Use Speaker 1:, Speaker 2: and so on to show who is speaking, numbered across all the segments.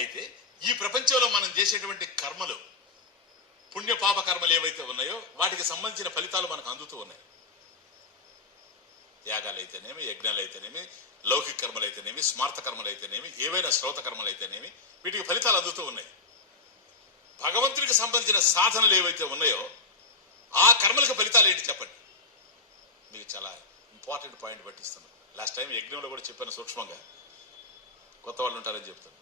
Speaker 1: అయితే ఈ ప్రపంచంలో మనం చేసేటువంటి కర్మలు పుణ్య పాప కర్మలు ఏవైతే ఉన్నాయో వాటికి సంబంధించిన ఫలితాలు మనకు అందుతూ ఉన్నాయి. యాగాలు అయితేనేమి యజ్ఞాలు అయితేనేమి లౌకిక కర్మలు అయితేనేమి స్మార్త కర్మలు అయితేనేమి ఏవైనా శ్రౌత కర్మలు అయితేనేమి వీటికి ఫలితాలు అందుతూ ఉన్నాయి. భగవంతుడికి సంబంధించిన సాధనలు ఏవైతే ఉన్నాయో ఆ కర్మలకు ఫలితాలు ఏంటి చెప్పండి? మీకు చాలా ఇంపార్టెంట్ పాయింట్ పట్టిస్తున్నాను లాస్ట్ టైం యజ్ఞంలో కూడా చెప్పాను సూక్ష్మంగా. కొత్త వాళ్ళు ఉంటారని చెప్తాను.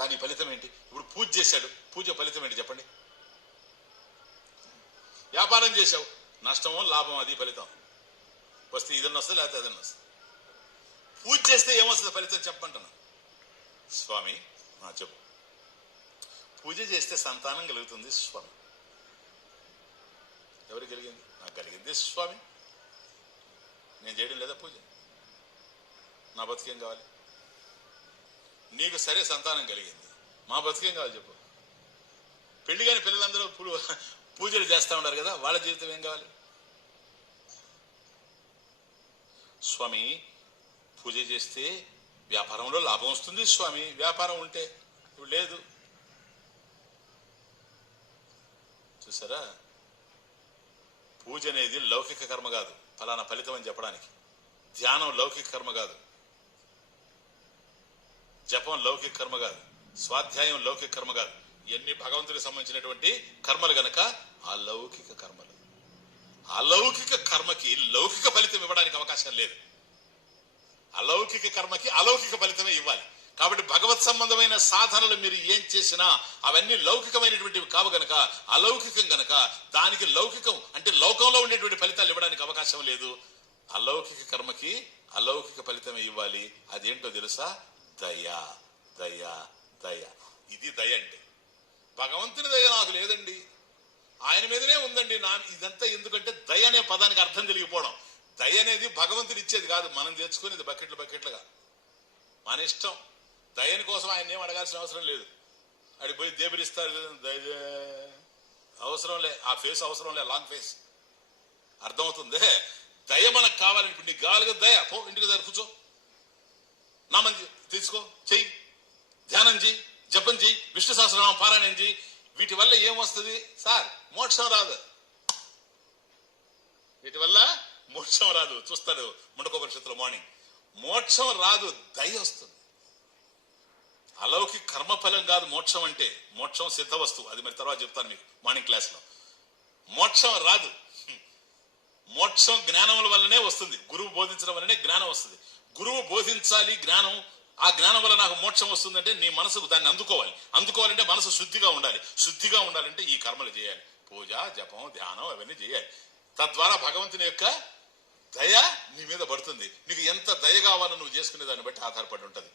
Speaker 1: దాని ఫలితం ఏంటి? ఇప్పుడు పూజ చేశాడు. పూజ ఫలితం ఏంటి చెప్పండి. వ్యాపారం చేశావు. నష్టమో లాభం అది ఫలితం. వస్తే ఇదన్న వస్తుంది లేకపోతే అదన్న వస్తుంది. పూజ చేస్తే ఏమొస్తుంది ఫలితం చెప్పంటున్నా స్వామి నా చెప్పు. పూజ చేస్తే సంతానం కలుగుతుంది స్వామి. ఎవరు కలిగింది? నాకు కలిగింది స్వామి. నేను చేయడం లేదా పూజ? నా బతికేం కావాలి? నీకు సరే సంతానం కలిగింది. మా బతికేం కావాలి చెప్పు. పెళ్ళి కాని పిల్లలందరూ పూలు పూజలు చేస్తా ఉన్నారు కదా వాళ్ళ జీవితం ఏం కావాలి? స్వామి పూజ చేస్తే వ్యాపారంలో లాభం వస్తుంది స్వామి. వ్యాపారం ఉంటే ఇప్పుడు లేదు. చూసారా? పూజ అనేది లౌకిక కర్మ కాదు. ఫలానా ఫలితం అని చెప్పడానికి. ధ్యానం లౌకిక కర్మ కాదు. జపం లౌకిక కర్మ కాదు. స్వాధ్యాయం లౌకిక కర్మ కాదు. ఇవన్నీ భగవంతుడికి సంబంధించినటువంటి కర్మలు గనక అలౌకిక కర్మలు. అలౌకిక కర్మకి లౌకిక ఫలితం ఇవ్వడానికి అవకాశం లేదు. అలౌకిక కర్మకి అలౌకిక ఫలితమే ఇవ్వాలి. కాబట్టి భగవత్ సంబంధమైన సాధనలు మీరు ఏం చేసినా అవన్నీ లౌకికమైనటువంటివి కావు గనక అలౌకికం గనక దానికి లౌకికం అంటే లోకంలో ఉండేటువంటి ఫలితాలు ఇవ్వడానికి అవకాశం లేదు. అలౌకిక కర్మకి అలౌకిక ఫలితమే ఇవ్వాలి. అదేంటో తెలుసా? దయ దయ దయ. ఇది దయ అంటే. భగవంతుని దయ నాకు లేదండి. ఆయన మీదనే ఉందండి నా ఇదంతా ఎందుకంటే దయ అనే పదానికి అర్థం తెలియకపోవడం. దయ అనేది భగవంతుడు ఇచ్చేది కాదు మనం తెచ్చుకునేది బకెట్లు బకెట్లుగా. మన ఇష్టం. దయని కోసం ఆయన ఏం అడగాల్సిన అవసరం లేదు. అడిగి పోయి దేబరిస్తారు దయ అవసరం లే. ఆ ఫేస్ అవసరం లే లాంగ్ ఫేస్. అర్థమవుతుంది? దయ మనకు కావాలని ఇప్పుడు నీకు కావాలి కదా దయ. పో ఇంటికి దగ్గర కూర్చో. నామం తీసుకో చెయ్యి. ధ్యానం చేయి జపం చేయి విష్ణు సహస్రనామం పారాయణం చేయి వీటి వల్ల ఏమొస్తుంది సార్ మోక్షం రాదు. వీటి వల్ల మోక్షం రాదు. చూస్తాడు ముండకోపనిషత్తులో మార్నింగ్. మోక్షం రాదు దయ వస్తుంది. అలౌకిక కర్మఫలం కాదు మోక్షం అంటే. మోక్షం సిద్ధ వస్తువు. అది మరి తర్వాత చెప్తాను మీకు మార్నింగ్ క్లాస్లో. మోక్షం రాదు. మోక్షం జ్ఞానముల వల్లనే వస్తుంది. గురువు బోధించడం వల్లనే జ్ఞానం వస్తుంది. గురువు బోధించాలి జ్ఞానం ఆ జ్ఞానం వల్ల నాకు మోక్షం వస్తుందంటే నీ మనసుకు దాన్ని అందుకోవాలి. అందుకోవాలంటే మనసు శుద్ధిగా ఉండాలి. శుద్ధిగా ఉండాలంటే ఈ కర్మలు చేయాలి. పూజ జపం ధ్యానం అవన్నీ చేయాలి. తద్వారా భగవంతుని యొక్క దయ నీ మీద పడుతుంది. నీకు ఎంత దయ కావాలో నువ్వు చేసుకునే దాన్ని బట్టి ఆధారపడి ఉంటుంది.